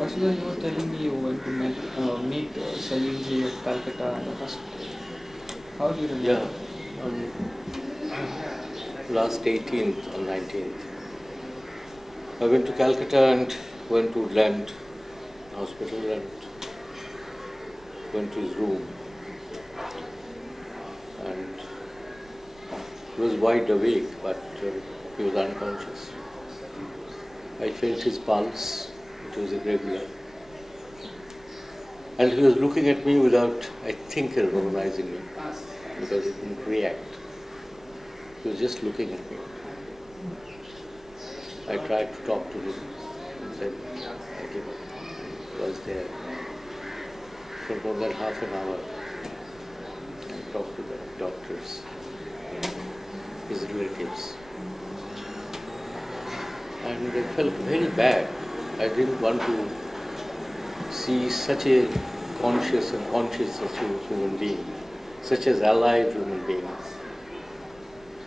Basu, you were telling me you went to meet Salil ji at Calcutta and the hospital. How do you remember? Yeah, last 18th or 19th, I went to Calcutta and went to Woodland Hospital and went to his room. And he was wide awake, but he was unconscious. I felt his pulse, it was irregular. And he was looking at me without, I think, recognizing me, because he didn't react. He was just looking at me. I tried to talk to him and said, I gave up. He was there for more than half an hour. I talked to the doctors, his relatives. And I felt very bad. I didn't want to see such a conscious and conscious human being, such as alive human being,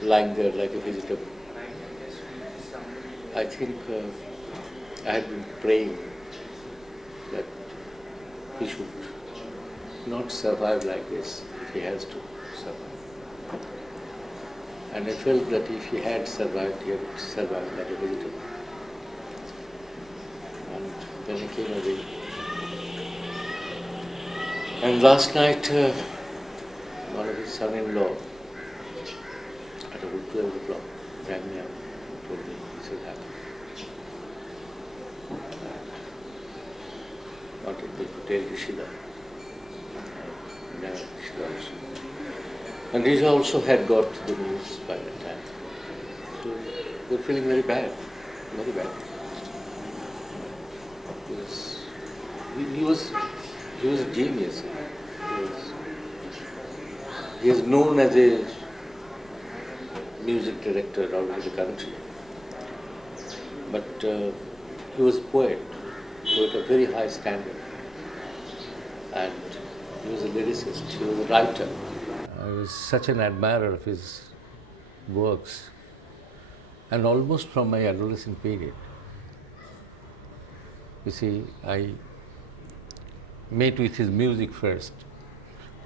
lying there like a vegetable. I think I had been praying that he should not survive like this if he has to survive. And I felt that if he had survived, he would survive like a vegetable. And then he came away. And last night, one of his son-in-law, at about 12 o'clock, rang me up and told me this had happened. And wanted me to tell Rishida. And Rishida also. And Risha also had got the news by that time. So they were feeling very bad, very bad. He was a genius. He is known as a music director out of the country. But he was a poet of a very high standard. And he was a lyricist, he was a writer. I was such an admirer of his works, and almost from my adolescent period. You see, I met with his music first.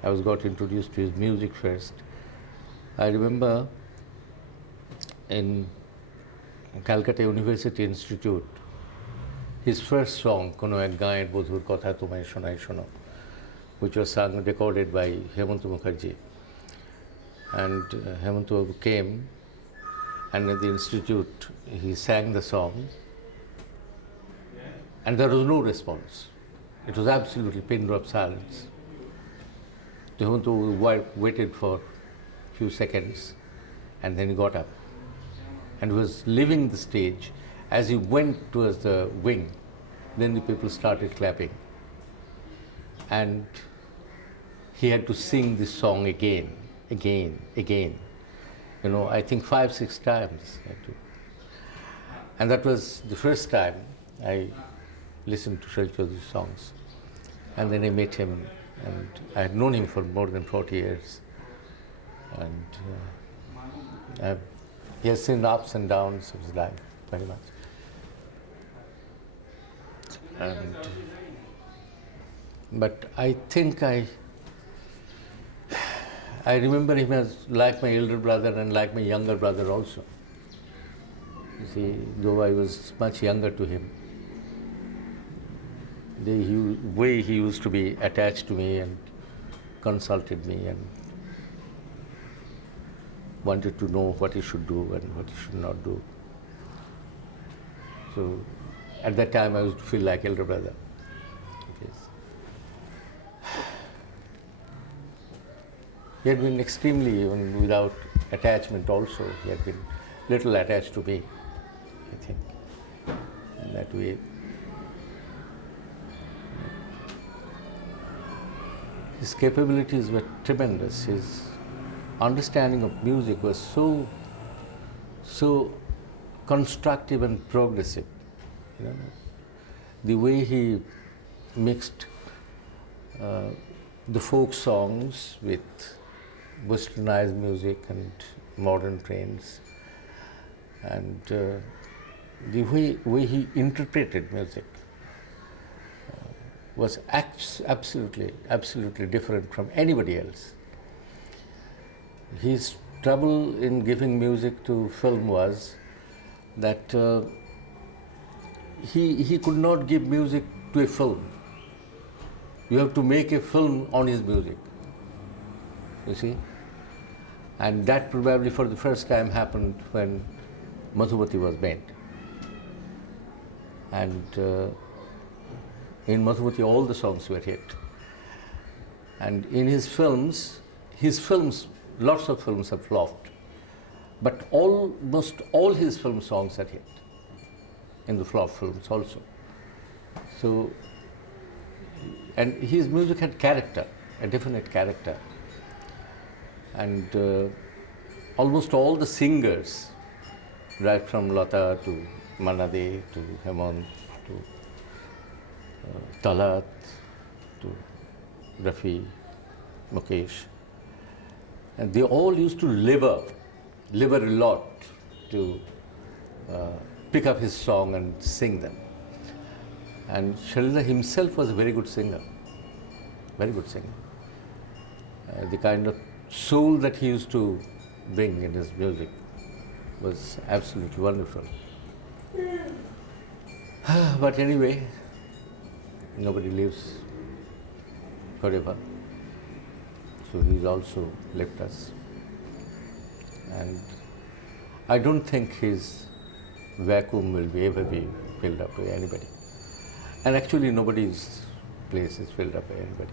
I got introduced to his music first. I remember in Calcutta University Institute, his first song, Kono Ek Gayen Bodhur Kotha Tomai Shonai Shono, which was sung, recorded by Hemant Mukherjee. And Hemant came, and at the institute, he sang the song, and there was no response. It was absolutely pin drop silence. Hemant waited for a few seconds, and then he got up and was leaving the stage. As he went towards the wing, then the people started clapping. And he had to sing this song again. You know, I think 5-6 times. And that was the first time I listened to Salil Chaudhury's songs. And then I met him, and I had known him for more than 40 years. And he has seen the ups and downs of his life very much. But I think I remember him as like my elder brother and like my younger brother also. You see, though I was much younger to him, the way he used to be attached to me and consulted me and wanted to know what he should do and what he should not do. So at that time I used to feel like elder brother. He had been extremely, even without attachment also, he had been little attached to me, I think, in that way. His capabilities were tremendous. His understanding of music was so constructive and progressive. You know, the way he mixed the folk songs with westernized music and modern trends, and the way he interpreted music was absolutely different from anybody else. His trouble in giving music to film was that he could not give music to a film. You have to make a film on his music, you see. And that probably for the first time happened when Madhubati was made. And in Madhubati all the songs were hit. And in his films, lots of films have flopped, but almost all his film songs are hit in the flop films also. So, and his music had character, a definite character. And almost all the singers, right from Lata to Manade to Hemant to Talat to Rafi, Mukesh, and they all used to labor a lot to pick up his song and sing them. And Shalila himself was a very good singer, very good singer. The kind of soul that he used to bring in his music was absolutely wonderful. But anyway, nobody lives forever. So he's also left us. And I don't think his vacuum will ever be filled up by anybody. And actually nobody's place is filled up by anybody.